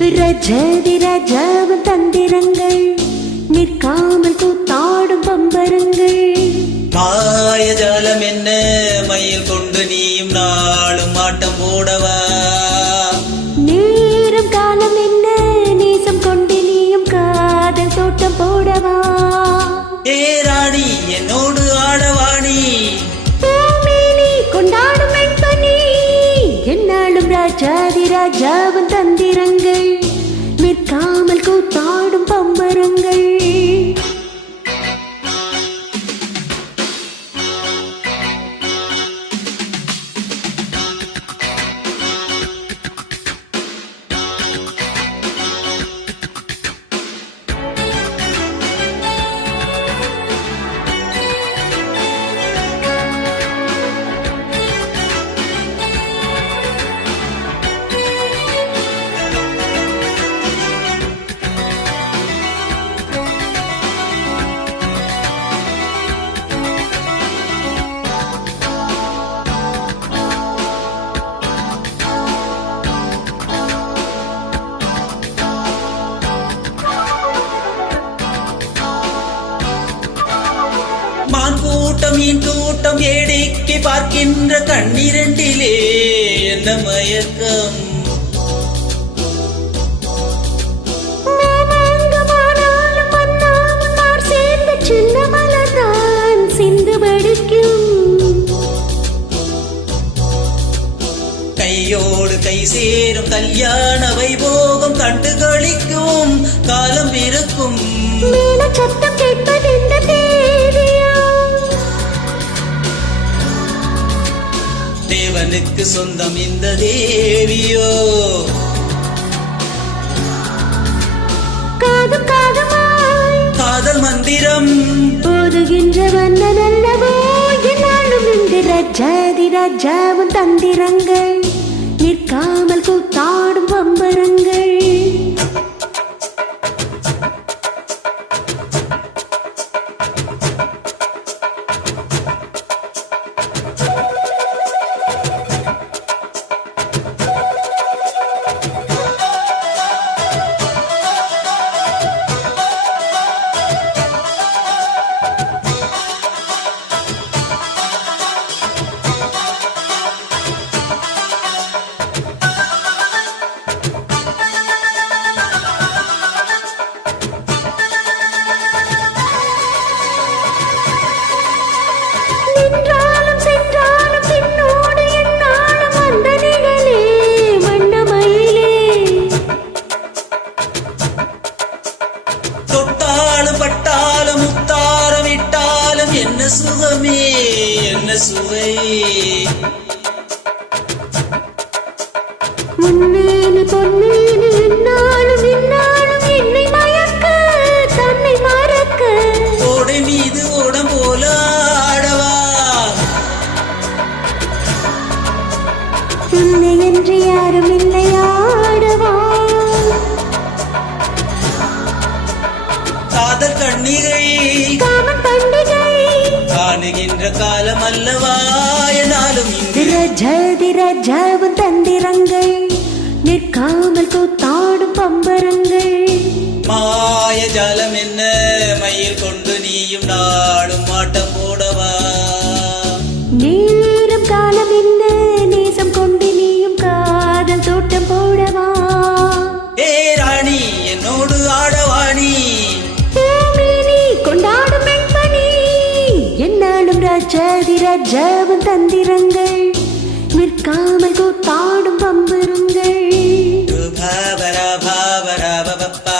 ரஜதி ராஜாவின் தந்திரங்கள் நிற்காமல் கூத்தாடும் பம்பரங்கள். மாயஜாலம் என்ன மயில் கொண்டு நீயும் நாளும் ஆட்டம் போடவா. நேரம் காலம் என்ன நேசம் கொண்டு நீயும் காதல் தோட்டம் போடவா. ஏ ராணி என்னோடு ஆடவாணி கொண்டாடும் வெண்பனி என்னாலும் ராஜாதி ராஜாவின் தந்திரங்கள் நிற்காமல் கூத்தாடும் பம்பரங்கள். மான் கூட்டம் மீன் கூட்டம் ஏடிக்கு பார்க்கின்ற கண்ணிரண்டிலே என்ன மயக்கம். சின்ன மலர்தான் சிந்து படிக்கும். கையோடு கை சேரும் கல்யாண வைபோகம் கண்டு கழிக்கும் காலம் இருக்கும். சத்தம் கேட்பது இந்த தேவியா. தேவனுக்கு சொந்தம் இந்த தேவியோ. காதும் காதுமாய் காதல் மந்திரம் போதுகின்ற மன்னன் அல்லவோ. என்னாலும் இந்த ராஜாதி ராஜாவின் தந்திரங்கள் நிற்காமல் கூத்தாடும் பம்பரங்கள். பட்டாலும் முத்தாரம் இட்டாலும் என்ன சுகமே என்ன சுவை. முன்னேனி பொன்னேனி என்னாலும் என்னாலும் என்னை மயக்க தன்னை மறக்க. ஓடை மீது ஓடம் போல ஆடவா. இல்லை என்று யாரும் இல்லை ஆடவா. காதல் கண்ணிகை காமன் பண்டிகை காணுகின்ற காலம் அல்லவா. என்னாலும் ரஜதி ராஜாவின் தந்திரங்கள் நிற்காமல் கூத்தாடும் பம்பரங்கள். மாயஜாலம் என்ன மயில் கொண்டு நீயும் நாடும் ஆட்டம் போடவா. நேரம் காலம் என்ன நேசம் கொண்டு நீயும் காதல் தோட்டம் போடவா. ஏ ராணி என்னோடு ஆடவாணி கொண்டாடும் வெண்பனி என்னாலும் ராஜாதி ராஜாவின் தந்திரங்கள் நிற்காமல் கூத்தாடும் பம்பரங்கள். பாபரா பாபரா பப்பா